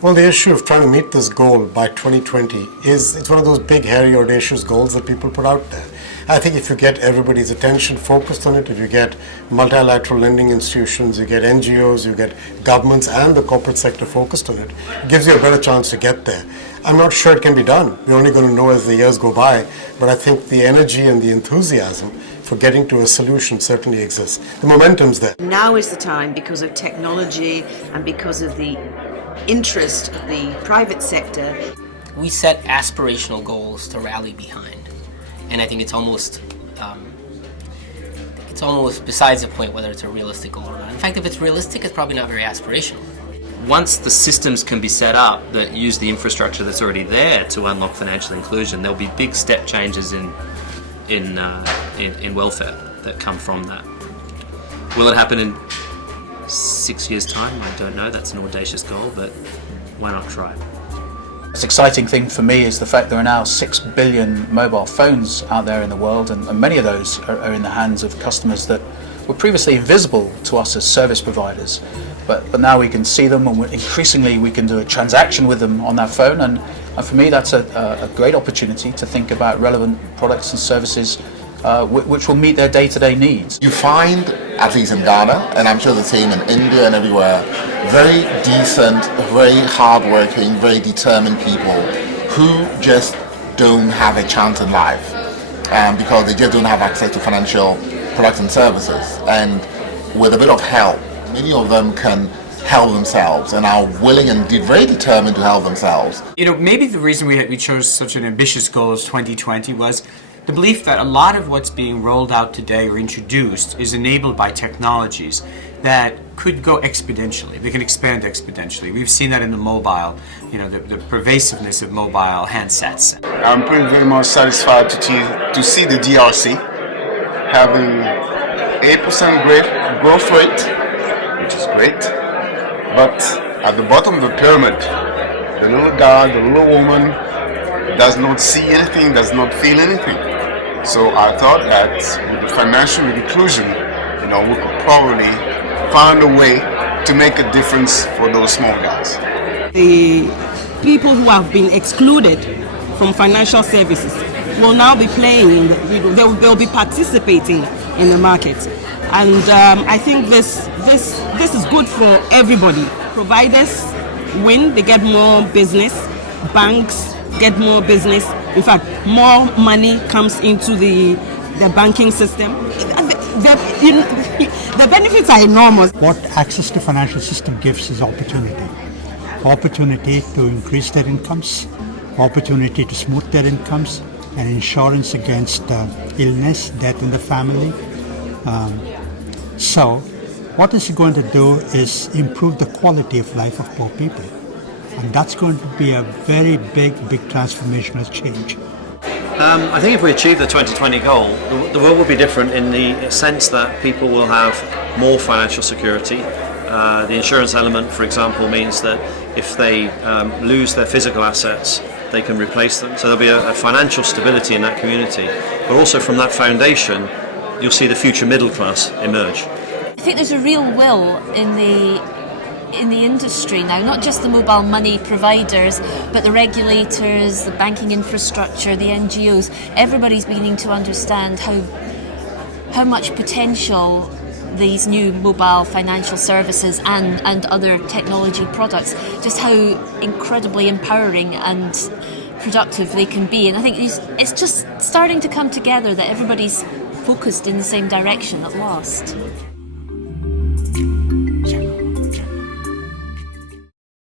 Well, the issue of trying to meet this goal by 2020 it's one of those big, hairy, audacious goals that people put out there. I think if you get everybody's attention focused on it, if you get multilateral lending institutions, you get NGOs, you get governments and the corporate sector focused on it, it gives you a better chance to get there. I'm not sure it can be done. We're only going to know as the years go by, but I think the energy and the enthusiasm for getting to a solution certainly exists. The momentum's there. Now is the time, because of technology and because of the interest of the private sector. We set aspirational goals to rally behind. And I think it's almost besides the point whether it's a realistic goal or not. In fact, if it's realistic, it's probably not very aspirational. Once the systems can be set up that use the infrastructure that's already there to unlock financial inclusion, there'll be big step changes in welfare that come from that. Will it happen in 6 years' time? I don't know. That's an audacious goal, but why not try? The exciting thing for me is the fact there are now 6 billion mobile phones out there in the world, and many of those are in the hands of customers that were previously invisible to us as service providers. But now we can see them, and increasingly we can do a transaction with them on that phone, and for me that's a great opportunity to think about relevant products and services which will meet their day-to-day needs. You find, at least in Ghana, and I'm sure the same in India and everywhere, very decent, very hardworking, very determined people who just don't have a chance in life because they just don't have access to financial products and services. And with a bit of help, many of them can help themselves and are willing and very determined to help themselves. You know, maybe the reason we chose such an ambitious goal as 2020 was the belief that a lot of what's being rolled out today or introduced is enabled by technologies that could go exponentially. They can expand exponentially. We've seen that in the mobile, you know, the pervasiveness of mobile handsets. I'm very much satisfied to see the DRC having 8% growth rate, which is great. But at the bottom of the pyramid, the little guy, the little woman does not see anything, does not feel anything. So I thought that with the financial inclusion, you know, we could probably find a way to make a difference for those small guys. The people who have been excluded from financial services will now be playing, they'll be participating in the market. And I think this is good for everybody. Providers win, they get more business, banks get more business. In fact, more money comes into the banking system. The benefits are enormous. What access to financial system gives is opportunity. Opportunity to increase their incomes, opportunity to smooth their incomes, and insurance against illness, death in the family. So what it's going to do is improve the quality of life of poor people. And that's going to be a very big transformational change. I think if we achieve the 2020 goal, the world will be different in the sense that people will have more financial security. The insurance element, for example, means that if they lose their physical assets, they can replace them. So there'll be a financial stability in that community. But also from that foundation, you'll see the future middle class emerge. I think there's a real will in the industry now, not just the mobile money providers, but the regulators, the banking infrastructure, the NGOs. Everybody's beginning to understand how much potential these new mobile financial services and other technology products, just how incredibly empowering and productive they can be. And I think it's just starting to come together that everybody's focused in the same direction at last.